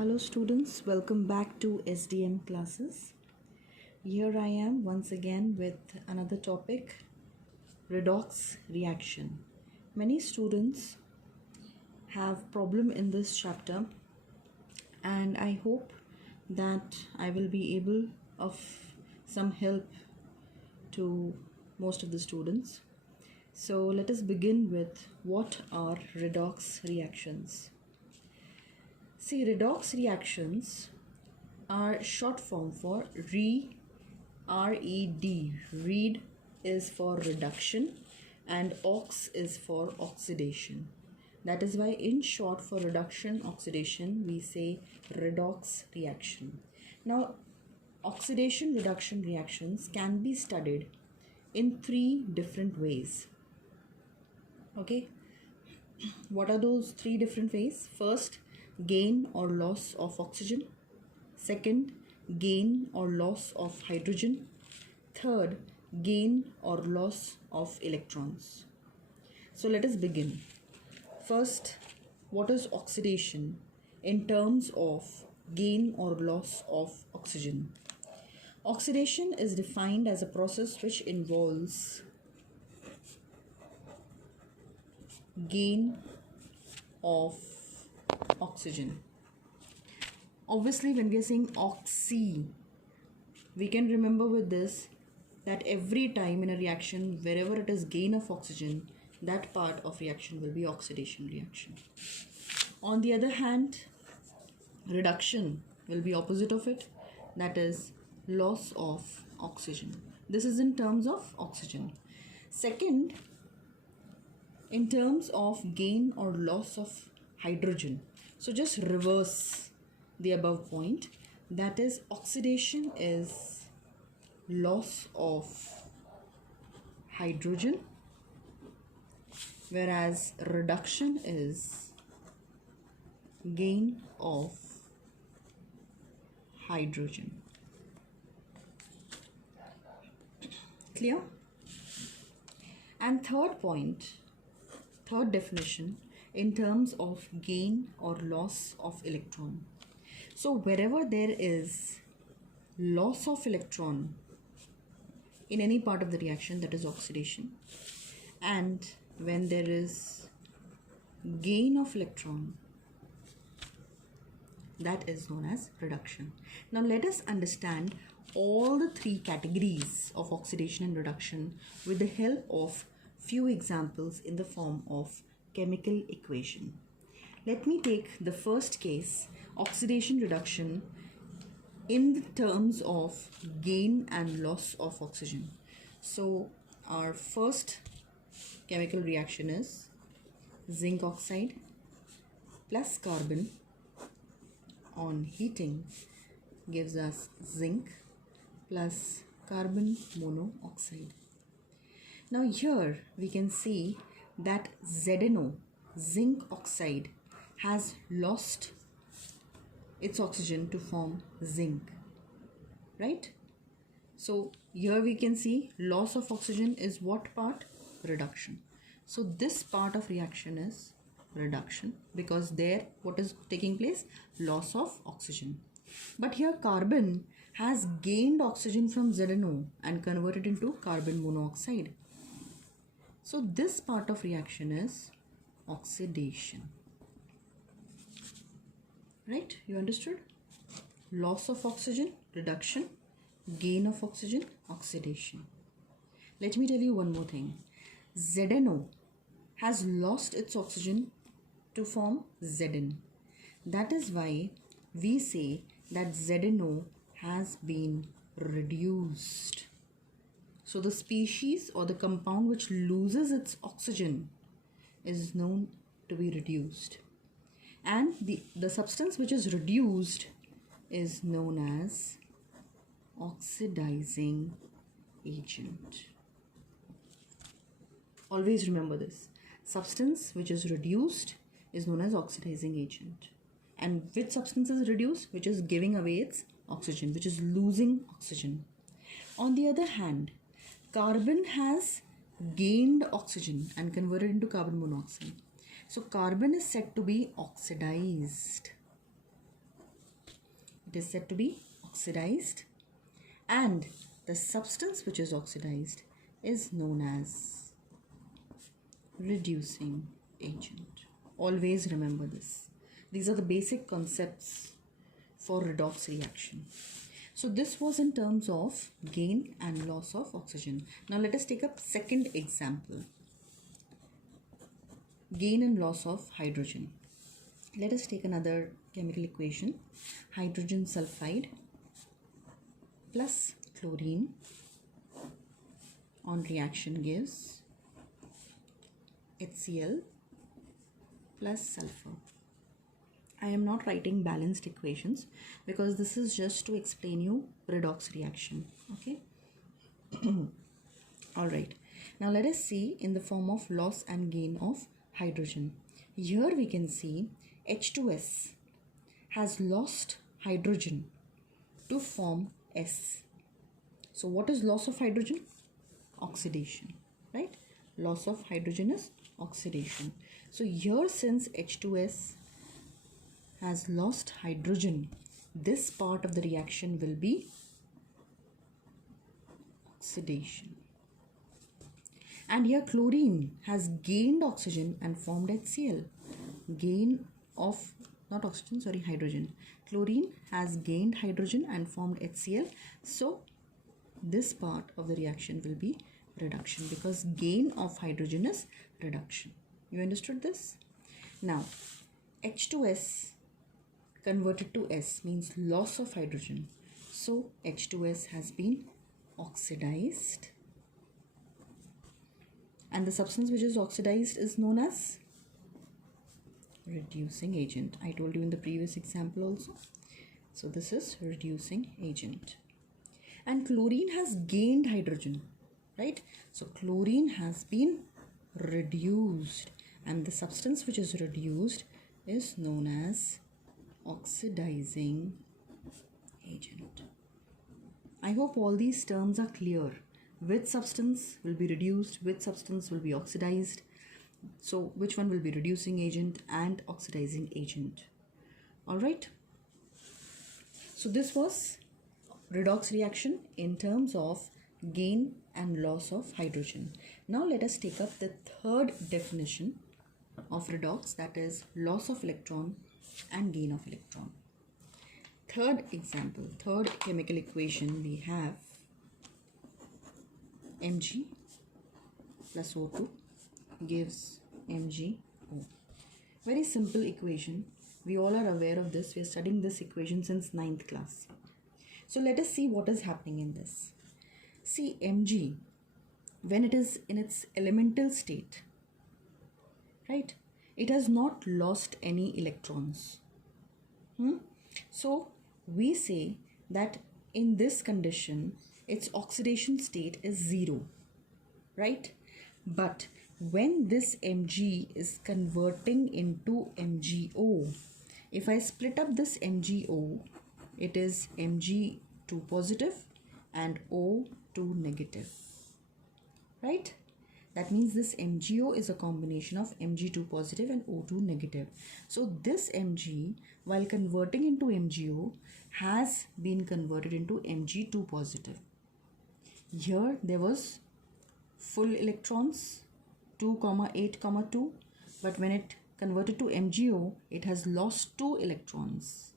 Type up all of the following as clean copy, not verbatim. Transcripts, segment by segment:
Hello students, welcome back to SDM classes. Here I am once again with another topic, redox reaction. Many students have problem in this chapter and I hope that I will be able of some help to most of the students. So let us begin with what are redox reactions. See, redox reactions are short form for RED. Read is for reduction and ox is for oxidation. That is why in short for reduction oxidation we say redox reaction. Now oxidation reduction reactions can be studied in three different ways. Okay, what are those three different ways? First, gain or loss of oxygen. Second, gain or loss of hydrogen. Third, gain or loss of electrons. So let us begin. First, what is oxidation in terms of gain or loss of oxygen? Oxidation is defined as a process which involves gain of oxygen. Obviously, when we are saying oxy, we can remember with this that every time in a reaction, wherever it is gain of oxygen, that part of reaction will be oxidation reaction. On the other hand, reduction will be opposite of it, that is loss of oxygen. This is in terms of oxygen. Second, in terms of gain or loss of hydrogen. So just reverse the above point, that is oxidation is loss of hydrogen, whereas reduction is gain of hydrogen. Clear? And third point, third definition, in terms of gain or loss of electron. So wherever there is loss of electron in any part of the reaction, that is oxidation, and when there is gain of electron, that is known as reduction. Now let us understand all the three categories of oxidation and reduction with the help of few examples in the form of chemical equation. Let me take the first case, oxidation reduction in the terms of gain and loss of oxygen. So our first chemical reaction is zinc oxide plus carbon on heating gives us zinc plus carbon monoxide. Now here we can see that ZNO, zinc oxide, has lost its oxygen to form zinc, right? So here we can see loss of oxygen is what part? Reduction. So this part of reaction is reduction, because there what is taking place? Loss of oxygen. But here carbon has gained oxygen from ZNO and converted into carbon monoxide. So this part of reaction is oxidation. Right? You understood? Loss of oxygen, reduction. Gain of oxygen, oxidation. Let me tell you one more thing. ZNO has lost its oxygen to form Zn. That is why we say that ZNO has been reduced. So the species or the compound which loses its oxygen is known to be reduced. And the substance which is reduced is known as oxidizing agent. Always remember this. Substance which is reduced is known as oxidizing agent. And which substance is reduced? Which is giving away its oxygen, which is losing oxygen. On the other hand, carbon has gained oxygen and converted into carbon monoxide. So carbon is said to be oxidized. It is said to be oxidized, and the substance which is oxidized is known as reducing agent. Always remember this. These are the basic concepts for redox reaction. So this was in terms of gain and loss of oxygen. Now let us take up second example. Gain and loss of hydrogen. Let us take another chemical equation. Hydrogen sulfide plus chlorine on reaction gives HCl plus sulfur. I am not writing balanced equations because this is just to explain you redox reaction. Okay. Alright. Now let us see in the form of loss and gain of hydrogen. Here we can see H2S has lost hydrogen to form S. So what is loss of hydrogen? Oxidation, right? Loss of hydrogen is oxidation. So here, since H2S has lost hydrogen, this part of the reaction will be oxidation. And here chlorine has gained oxygen and formed HCl. Gain of, not oxygen, sorry, hydrogen. Chlorine has gained hydrogen and formed HCl. So this part of the reaction will be reduction, because gain of hydrogen is reduction. You understood this? Now H2S converted to S means loss of hydrogen. So H2S has been oxidized, and the substance which is oxidized is known as reducing agent. I told you in the previous example also. So this is reducing agent. And chlorine has gained hydrogen, right? So chlorine has been reduced, and the substance which is reduced is known as oxidizing agent. I hope all these terms are clear. Which substance will be reduced, which substance will be oxidized. So which one will be reducing agent and oxidizing agent. Alright. So this was redox reaction in terms of gain and loss of hydrogen. Now let us take up the third definition of redox, that is loss of electron and gain of electron. Third example, third chemical equation, we have Mg plus O2 gives MgO. Very simple equation. We all are aware of this. We are studying this equation since 9th class. So let us see what is happening in this. See, Mg, when it is in its elemental state, right, it has not lost any electrons. So we say that in this condition its oxidation state is 0, right? But when this Mg is converting into MgO, if I split up this MgO, it is Mg2 positive and O2 negative, right? That means this MgO is a combination of Mg2 positive and O2 negative. So this Mg, while converting into MgO, has been converted into Mg2 positive. Here there was full electrons 2, 8, 2, but when it converted to MgO, it has lost 2 electrons.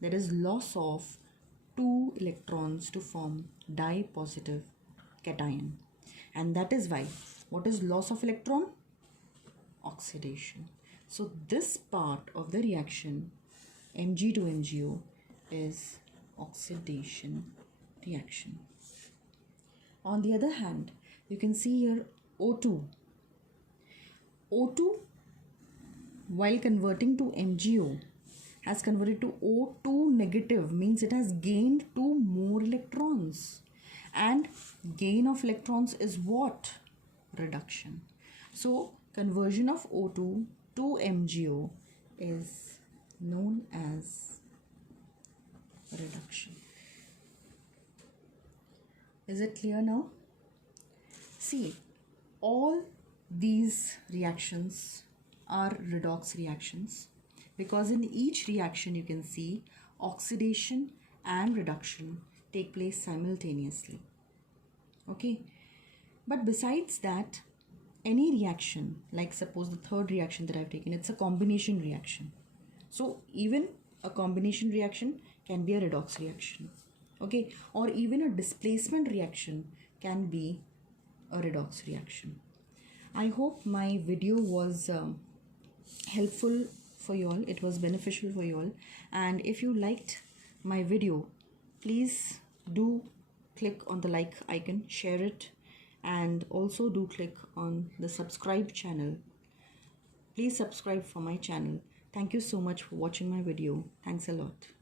There is loss of 2 electrons to form di-positive cation, and that is why, what is loss of electron? Oxidation. So this part of the reaction, Mg to MgO, is oxidation reaction. On the other hand, you can see here O2. O2, while converting to MgO, has converted to O2 negative, means it has gained 2 more electrons. And gain of electrons is what? Reduction. So conversion of O2 to MgO is known as reduction. Is it clear now? See, all these reactions are redox reactions because in each reaction you can see oxidation and reduction take place simultaneously. Okay, but besides that, any reaction, like suppose the third reaction that I've taken, it's a combination reaction. So even a combination reaction can be a redox reaction. Okay, or even a displacement reaction can be a redox reaction. I hope my video was helpful for you all. It was beneficial for you all. And if you liked my video, please do click on the like icon, share it, and also do click on the subscribe channel. Please subscribe for my channel. Thank you so much for watching my video. Thanks a lot.